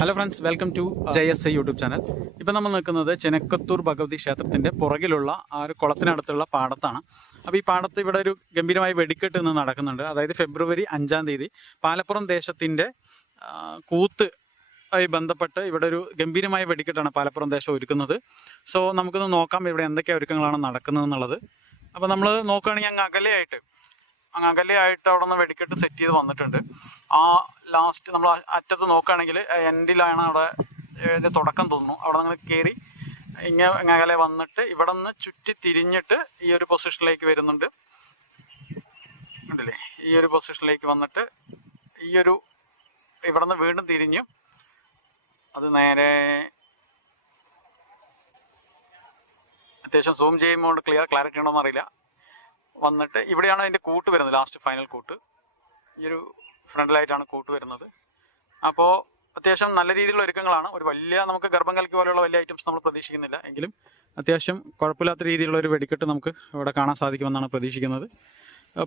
Hello friends, welcome to JSI YouTube channel. ഇപ്പം നമ്മൾ നിൽക്കുന്നത് ചെനക്കത്തൂർ ഭഗവതി ക്ഷേത്രത്തിൻ്റെ പുറകിലുള്ള ആ ഒരു കുളത്തിനടുത്തുള്ള പാടത്താണ്. അപ്പോൾ ഈ പാടത്ത് ഇവിടെ ഒരു ഗംഭീരമായ വെടിക്കെട്ട് ഇന്ന് നടക്കുന്നുണ്ട്. അതായത് ഫെബ്രുവരി 5-ാം തീയതി പാലപ്പുറം ദേശത്തിൻ്റെ കൂത്ത് ആയി ബന്ധപ്പെട്ട് ഇവിടെ ഒരു ഗംഭീരമായ വെടിക്കെട്ടാണ് പാലപ്പുറം ദേശം ഒരുക്കുന്നത്. സോ നമുക്കൊന്ന് നോക്കാം ഇവിടെ എന്തൊക്കെ ഒരുക്കങ്ങളാണ് നടക്കുന്നത് എന്നുള്ളത്. അപ്പോൾ നമ്മൾ നോക്കുകയാണെങ്കിൽ അങ്ങ് അകലെയായിട്ട് അവിടെ നിന്ന് വെടിക്കെട്ട് സെറ്റ് ചെയ്ത് വന്നിട്ടുണ്ട്. ആ ലാസ്റ്റ് നമ്മൾ അറ്റത്ത് നോക്കുകയാണെങ്കിൽ എൻഡിലാണ് അവിടെ തുടക്കം തോന്നുന്നു. അവിടെ നിന്ന് കയറി അകലെ വന്നിട്ട് ഇവിടെ നിന്ന് ചുറ്റി തിരിഞ്ഞിട്ട് ഈ ഒരു പൊസിഷനിലേക്ക് വരുന്നുണ്ട്. ഉണ്ടല്ലേ, ഈ ഒരു പൊസിഷനിലേക്ക് വന്നിട്ട് ഇവിടെ നിന്ന് വീണ്ടും തിരിഞ്ഞു അത് നേരെ അത്യാവശ്യം സൂം ചെയ്യുമ്പോൾ ക്ലാരിറ്റി ഉണ്ടോയെന്ന് അറിയില്ല. വന്നിട്ട് ഇവിടെയാണ് അതിൻ്റെ കൂട്ട് വരുന്നത്, ലാസ്റ്റ് ഫൈനൽ കൂട്ട്. ഈ ഒരു ഫ്രണ്ടിലായിട്ടാണ് കൂട്ട് വരുന്നത്. അപ്പോൾ അത്യാവശ്യം നല്ല രീതിയിലുള്ള ഒരുക്കങ്ങളാണ്. ഒരു വലിയ നമുക്ക് ഗർഭം കലക്കി പോലെയുള്ള വലിയ ഐറ്റംസ് നമ്മൾ പ്രതീക്ഷിക്കുന്നില്ല, എങ്കിലും അത്യാവശ്യം കുഴപ്പമില്ലാത്ത രീതിയിലുള്ള ഒരു വെടിക്കെട്ട് നമുക്ക് ഇവിടെ കാണാൻ സാധിക്കുമെന്നാണ് പ്രതീക്ഷിക്കുന്നത്.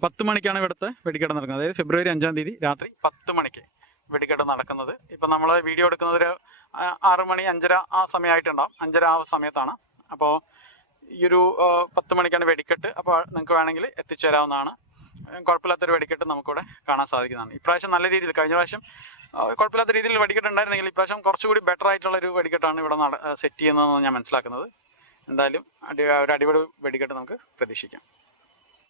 10 മണിക്കാണ് ഇവിടുത്തെ വെടിക്കെട്ട് നടക്കുന്നത്. അതായത് ഫെബ്രുവരി 5-ാം തീയതി രാത്രി 10 മണിക്ക് വെടിക്കെട്ട് നടക്കുന്നത്. ഇപ്പം നമ്മൾ വീഡിയോ എടുക്കുന്നത് ഒരു 6 മണി 5:30 ആ സമയമായിട്ടുണ്ടാവും. 5:30 ആ സമയത്താണ്. അപ്പോൾ ഈ ഒരു 10 മണിക്കാണ് വെടിക്കെട്ട്. അപ്പോൾ നിങ്ങൾക്ക് വേണമെങ്കിൽ എത്തിച്ചേരാവുന്നതാണ്. കുഴപ്പമില്ലാത്തൊരു വെടിക്കെട്ട് നമുക്കിവിടെ കാണാൻ സാധിക്കുന്നതാണ്. ഇപ്രാവശ്യം നല്ല രീതിയിൽ, കഴിഞ്ഞ പ്രാവശ്യം കുഴപ്പമില്ലാത്ത രീതിയിൽ വെടിക്കെട്ട് ഉണ്ടായിരുന്നെങ്കിൽ ഇപ്രാവശ്യം കുറച്ചുകൂടി ബെറ്റർ ആയിട്ടുള്ളൊരു വെടിക്കെട്ടാണ് ഇവിടെ സെറ്റ് ചെയ്യുന്നതെന്ന് ഞാൻ മനസ്സിലാക്കുന്നത്. എന്തായാലും ഒരു അടിപൊളി വെടിക്കെട്ട് നമുക്ക് പ്രതീക്ഷിക്കാം.